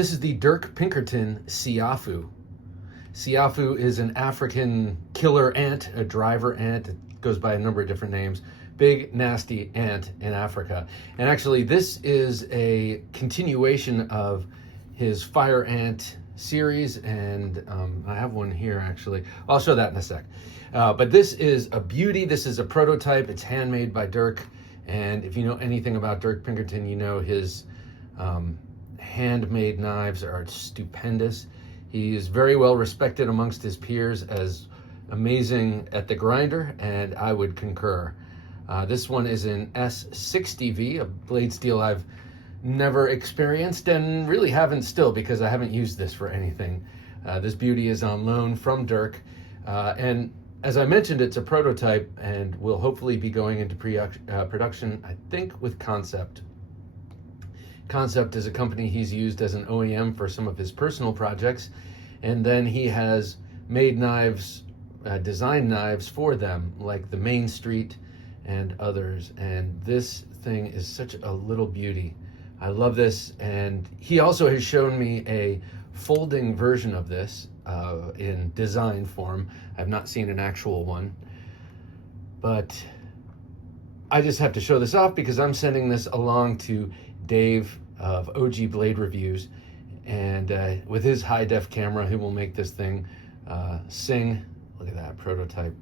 This is the Dirk Pinkerton Siafu. Siafu is an African killer ant, a driver ant. It goes by a number of different names. Big, nasty ant in Africa. And actually, this is a continuation of his fire ant series, and I have one here actually. I'll show that in a sec. But this is a beauty. This is a prototype. It's handmade by Dirk. And if you know anything about Dirk Pinkerton, you know his handmade knives are stupendous. He is very well respected amongst his peers as amazing at the grinder, and I would concur. This one is in S90V, a blade steel I've never experienced and really haven't still because I haven't used this for anything. This beauty is on loan from Dirk. And as I mentioned, it's a prototype and will hopefully be going into production, I think, with Concept. Concept is a company he's used as an OEM for some of his personal projects, and then he has made knives, designed knives for them, like the Main Street and others. And this thing is such a little beauty. I love this, and he also has shown me a folding version of this in design form. I've not seen an actual one, but I just have to show this off because I'm sending this along to Dave of OG Blade Reviews, and with his high-def camera, he will make this thing sing. Look at that prototype.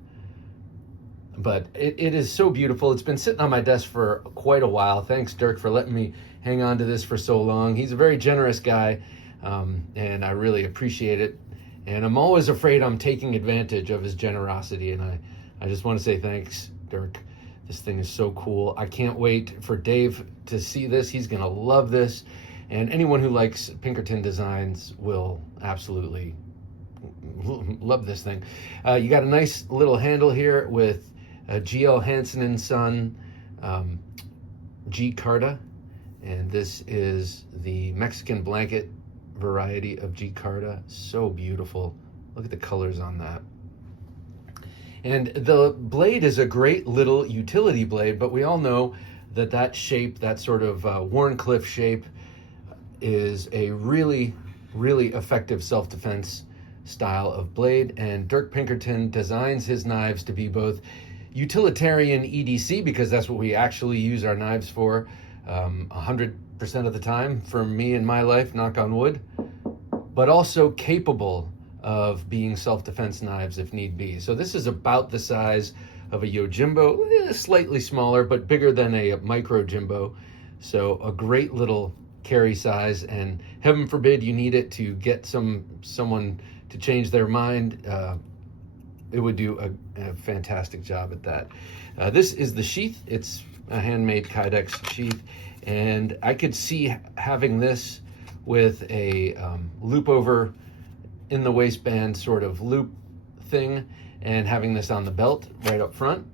But it is so beautiful. It's been sitting on my desk for quite a while. Thanks, Dirk, for letting me hang on to this for so long. He's a very generous guy, and I really appreciate it. And I'm always afraid I'm taking advantage of his generosity, and I just want to say thanks, Dirk. This thing is so cool. I can't wait for Dave to see this. He's going to love this. And anyone who likes Pinkerton designs will absolutely love this thing. You got a nice little handle here with GL Hansen & Son G Carta. And this is the Mexican blanket variety of G Carta. So beautiful. Look at the colors on that. And the blade is a great little utility blade, but we all know that that shape, that sort of Wharncliffe shape, is a really, really effective self-defense style of blade. And Dirk Pinkerton designs his knives to be both utilitarian EDC, because that's what we actually use our knives for 100% of the time for me in my life, knock on wood, but also capable of being self-defense knives if need be. So this is about the size of a Yojimbo, slightly smaller, but bigger than a micro Jimbo. So a great little carry size, and heaven forbid you need it to get someone to change their mind. It would do a fantastic job at that. This is the sheath. It's a handmade Kydex sheath, and I could see having this with a loop over in the waistband sort of loop thing, and having this on the belt right up front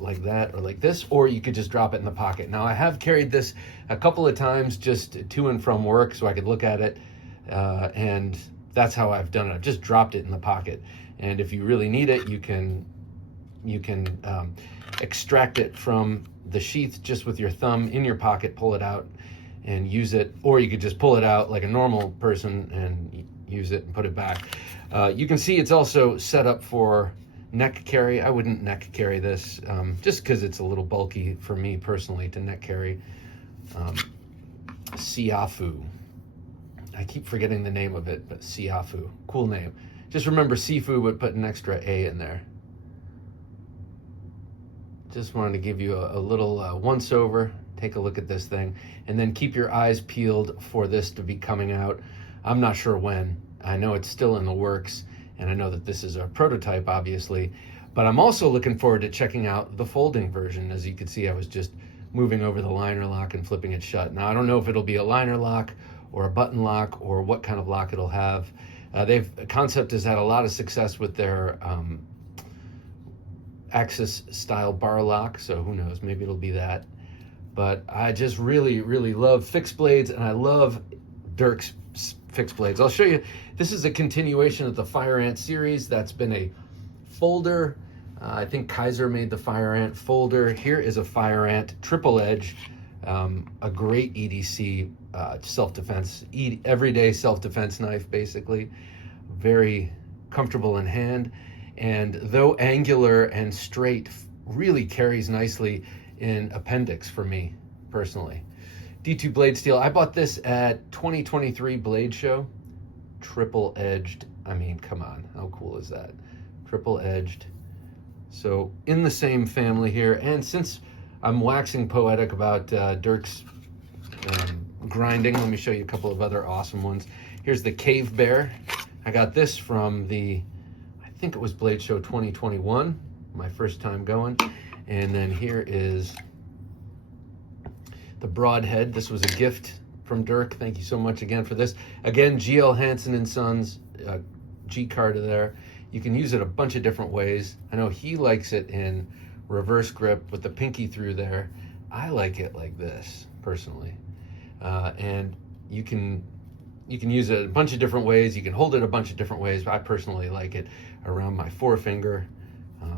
like that, or like this, or you could just drop it in the pocket. Now I have carried this a couple of times just to and from work so I could look at it, and that's how I've done it. I've just dropped it in the pocket, and if you really need it, you can extract it from the sheath just with your thumb in your pocket, pull it out and use it, or you could just pull it out like a normal person and use it and put it back. You can see it's also set up for neck carry. I wouldn't neck carry this just because it's a little bulky for me personally to neck carry. Siafu. I keep forgetting the name of it, but Siafu. Cool name. Just remember Sifu, but put an extra A in there. Just wanted to give you a little once over. Take a look at this thing, and then keep your eyes peeled for this to be coming out. I'm not sure when. I know it's still in the works, and I know that this is a prototype, obviously, but I'm also looking forward to checking out the folding version. As you can see, I was just moving over the liner lock and flipping it shut. Now, I don't know if it'll be a liner lock or a button lock or what kind of lock it'll have. Concept has had a lot of success with their Axis style bar lock, so who knows, maybe it'll be that. But I just really, really love fixed blades, and I love Dirk's fixed blades. I'll show you. This is a continuation of the Fire Ant series. That's been a folder. I think Kaiser made the Fire Ant folder. Here is a Fire Ant triple edge A great EDC self-defense, everyday self-defense knife, basically. Very comfortable in hand, and though angular and straight, really carries nicely in appendix for me personally. D2 blade steel. I bought this at 2023 Blade Show. Triple edged. I mean, come on, how cool is that? Triple edged. So in the same family here, and since I'm waxing poetic about Dirk's grinding, let me show you a couple of other awesome ones. Here's the Cave Bear. I got this from I think it was Blade Show 2021, my first time going. And then here is the Broadhead. This was a gift from Dirk. Thank you so much again for this. Again, GL Hansen & Sons G card there. You can use it a bunch of different ways. I know he likes it in reverse grip with the pinky through there. I like it like this personally, and you can use it a bunch of different ways. You can hold it a bunch of different ways. I personally like it around my forefinger.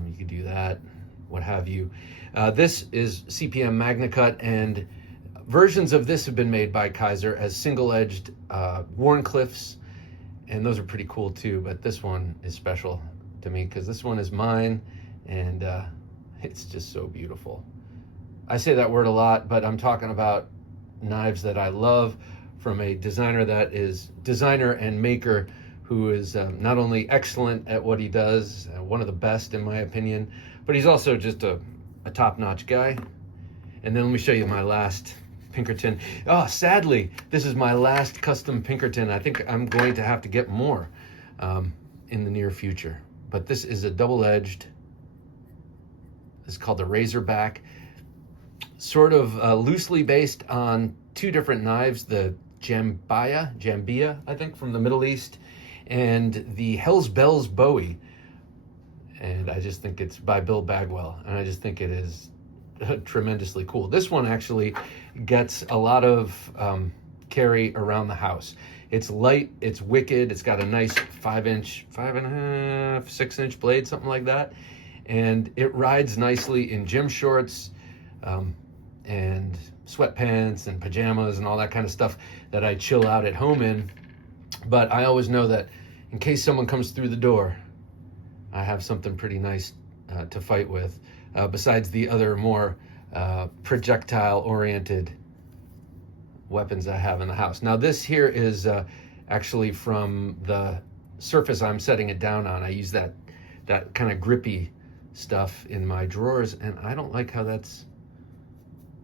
You can do that, what have you. This is CPM MagnaCut, and versions of this have been made by Kaiser as single-edged Wharncliffes, and those are pretty cool too. But this one is special to me because this one is mine, and it's just so beautiful. I say that word a lot, but I'm talking about knives that I love from a designer and maker who is not only excellent at what he does, one of the best in my opinion, but he's also just a top-notch guy. And then let me show you my last Pinkerton. Oh, sadly, this is my last custom Pinkerton. I think I'm going to have to get more in the near future. But this is a double-edged. This is called the Razer Back. Sort of loosely based on two different knives, the Jambia, I think, from the Middle East, and the Hell's Bells Bowie. And I just think it's by Bill Bagwell, and I just think it is tremendously cool. This one actually gets a lot of carry around the house. It's light, it's wicked, it's got a nice 5-inch, 5.5, 6-inch blade, something like that. And it rides nicely in gym shorts and sweatpants and pajamas and all that kind of stuff that I chill out at home in. But I always know that in case someone comes through the door, I have something pretty nice to fight with, besides the other more projectile-oriented weapons I have in the house. Now this here is actually from the surface I'm setting it down on. I use that kind of grippy stuff in my drawers, and I don't like how that's,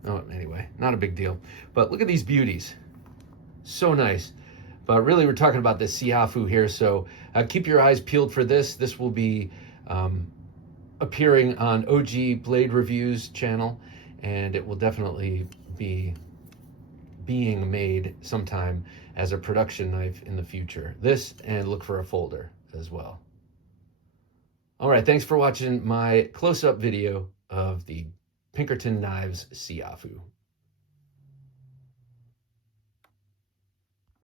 oh, anyway, not a big deal. But look at these beauties, so nice. But really, we're talking about the Siafu here, so keep your eyes peeled for this. This will be appearing on OG Blade Reviews channel, and it will definitely be being made sometime as a production knife in the future. This, and look for a folder as well. All right, thanks for watching my close-up video of the Pinkerton Knives Siafu.